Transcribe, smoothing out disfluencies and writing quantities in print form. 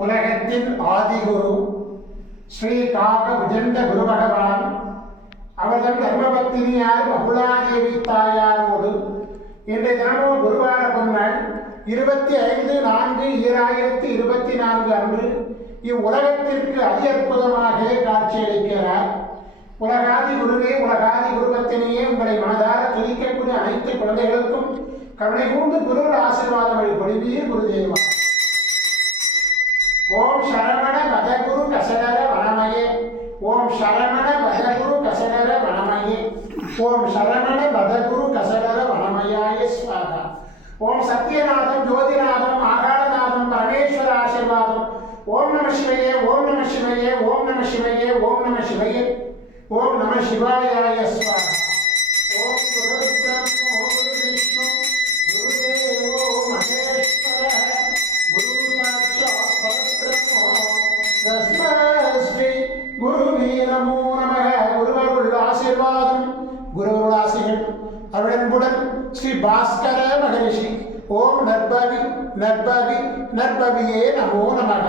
உலகத்தின் ஆதிகுரு ஸ்ரீ காக விஜண்ட குரு பகவான் அவர்கள் தர்மபத்தினியார் பகுலாதேவி தாயாரோடு இன்றைய தினமும் குருவார பொன்னாள் 25/4/2024 அன்று இவ்வுலகத்திற்கு அதி அற்புதமாக காட்சியளிக்கிறார். உலகாதி குருவே, உலகாதி குருபத்தினியே, உங்களை மனதார துதிக்கக்கூடிய அனைத்து குழந்தைகளுக்கும் கருணை கூர்ந்து குரு ஆசீர்வாதம் வழி பொழிவீர் குருதேவா. ஓம் சரவண பதகுரு கசடர வனமயே, ஓம் சரவண பதகுரு கசடர வனமயே, ஓம் சரவண பதகுரு கசடர வனமயாய ஸ்வாகா. ஓம் சத்யநாதம் ஜோதிநாதம் ஆகாரநாதம் பரமேஸ்வர ஆசீர்வாதம். ஓம் நம சிவையே, ஓம் நம சிவையே, ஓம் நம சிவையே, ஓம் நம சிவையே, ஓம் நம சிவாயாய ஸ்வாகா. ஓம் குரு பிரம்மோ குரு விஷ்ணு குருதேவோ மகேஸ்வர குரு சாட்சாத் பரபிரம்மோ தஸ்மை ஸ்ரீ குருவே நமோ நமக. குருவருள் ஆசீர்வாதம், குருவருள் ஆசைகள் அருளன்புடன் ஸ்ரீ பாஸ்கர மகரிஷி. ஓம் நற்பவி நற்பவி நற்பவியே நமோ நமக.